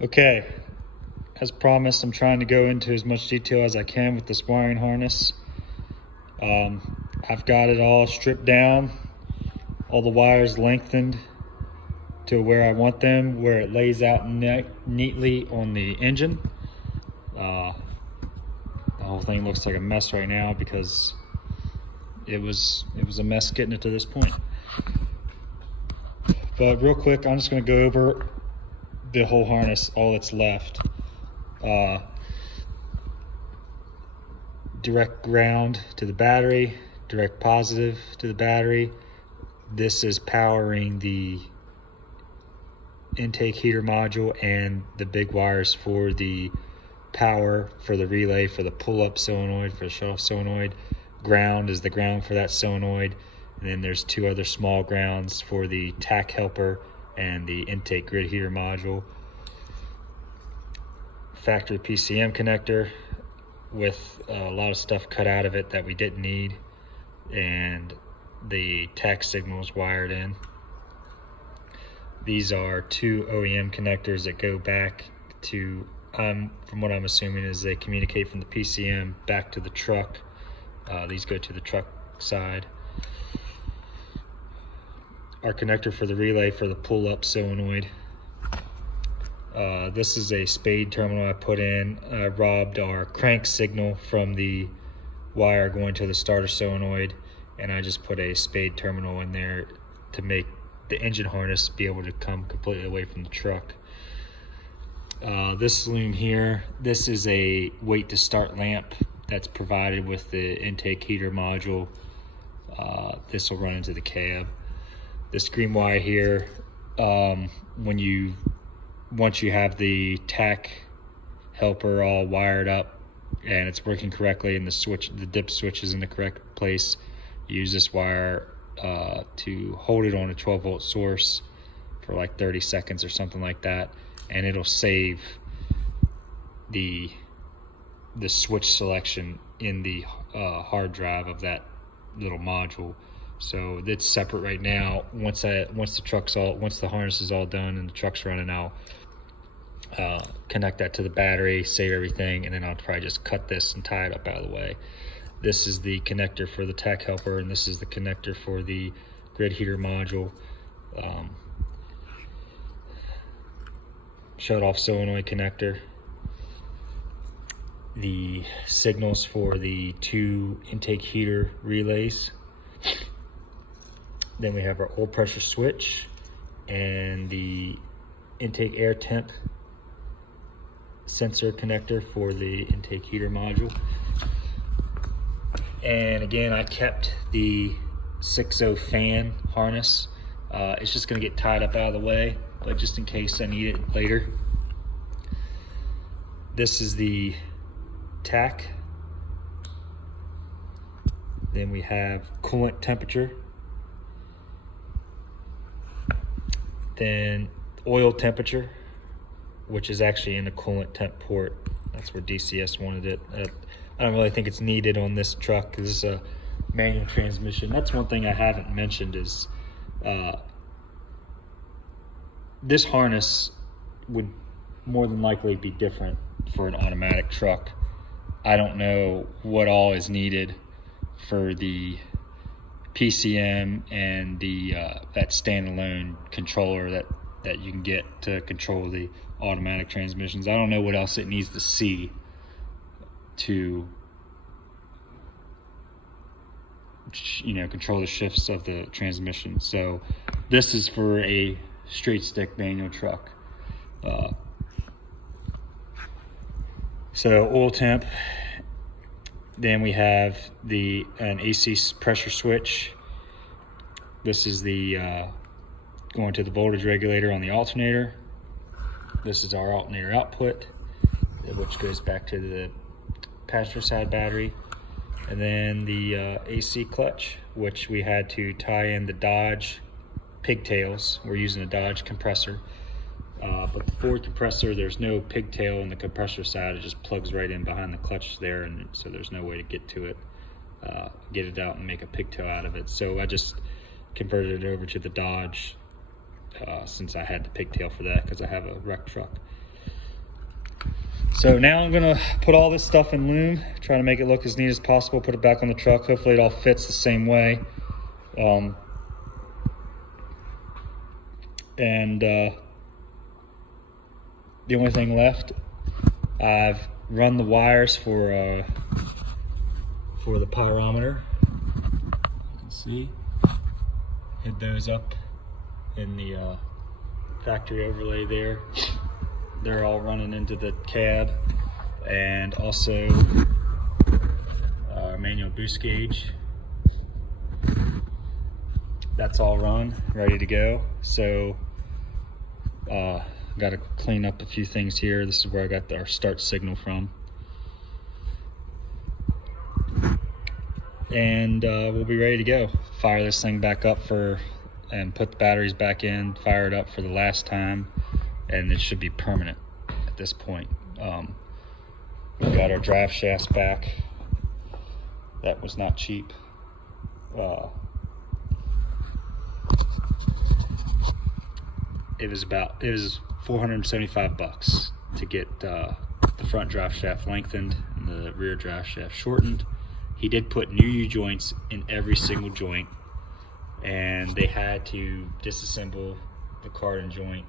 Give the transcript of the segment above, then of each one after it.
Okay, as promised, I'm trying to go into as much detail as I can with this wiring harness. I've got it all stripped down, all the wires lengthened to where I want them, where it lays out neatly on the engine. The whole thing looks like a mess right now because it was a mess getting it to this point. But real quick, I'm just going to go over the whole harness, all that's left. Direct ground to the battery, direct positive to the battery. This is powering the intake heater module and the big wires for the power for the relay, for the pull-up solenoid, for the shut-off solenoid. Ground is the ground for that solenoid, and then there's two other small grounds for the tach helper and the intake grid heater module. Factory PCM connector with a lot of stuff cut out of it that we didn't need, and the tach signals wired in. These are two OEM connectors that go back to, from what I'm assuming is they communicate from the PCM back to the truck. These go to the truck side. Our connector for the relay for the pull-up solenoid. This is a spade terminal I put in. I robbed our crank signal from the wire going to the starter solenoid, and I just put a spade terminal in there to make the engine harness be able to come completely away from the truck. This loom here, this is a wait to start lamp that's provided with the intake heater module. This will run into the cab. This green wire here, once you have the tach helper all wired up and it's working correctly and the dip switch is in the correct place, use this wire to hold it on a 12-volt source for like 30 seconds or something like that, and it'll save the switch selection in the hard drive of that little module. So it's separate right now. Once the harness is all done and the truck's running, I'll connect that to the battery, save everything, and then I'll probably just cut this and tie it up out of the way. This is the connector for the tach helper, and this is the connector for the grid heater module. Shut off solenoid connector. The signals for the two intake heater relays. Then we have our oil pressure switch and the intake air temp sensor connector for the intake heater module. And again, I kept the 6.0 fan harness. It's just going to get tied up out of the way, but just in case I need it later. This is the tach. Then we have coolant temperature. Then oil temperature, which is actually in the coolant temp port. That's where DCS wanted it. I don't really think it's needed on this truck because it's a manual transmission. That's one thing I haven't mentioned is this harness would more than likely be different for an automatic truck. I don't know what all is needed for the PCM and the that standalone controller that you can get to control the automatic transmissions. I don't know what else it needs to see to, you know, control the shifts of the transmission. So this is for a straight stick manual truck. So oil temp. Then we have an AC pressure switch. This is the going to the voltage regulator on the alternator. This is our alternator output, which goes back to the passenger side battery. And then the AC clutch, which we had to tie in the Dodge pigtails. We're using a Dodge compressor. But the Ford compressor, there's no pigtail on the compressor side. It just plugs right in behind the clutch there, and so there's no way to get to it, get it out and make a pigtail out of it. So I just converted it over to the Dodge since I had the pigtail for that because I have a wrecked truck. So now I'm gonna put all this stuff in loom, try to make it look as neat as possible, put it back on the truck. Hopefully it all fits the same way. The only thing left, I've run the wires for the pyrometer. You can see, hid those up in the factory overlay there. They're all running into the cab, and also our manual boost gauge. That's all run, ready to go. So got to clean up a few things here. This is where I got our start signal from. And we'll be ready to go. Fire this thing back up and put the batteries back in, fire it up for the last time, and it should be permanent at this point. We've got our drive shafts back. That was not cheap. It was 475 bucks to get the front drive shaft lengthened and the rear drive shaft shortened. He did put new U-joints in every single joint, and they had to disassemble the cardan joint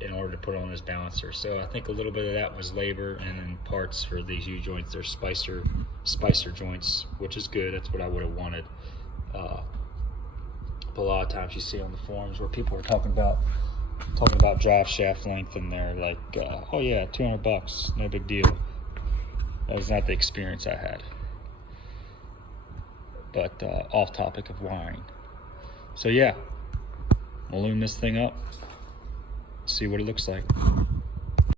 in order to put on this balancer. So I think a little bit of that was labor, and then parts for these U-joints. They're spicer joints, which is good. That's what I would have wanted. But a lot of times you see on the forums where people are talking about drive shaft length, and they're like, oh yeah, 200 bucks, no big deal. That was not the experience I had. But off topic of wiring. So yeah, we'll loom this thing up, see what it looks like.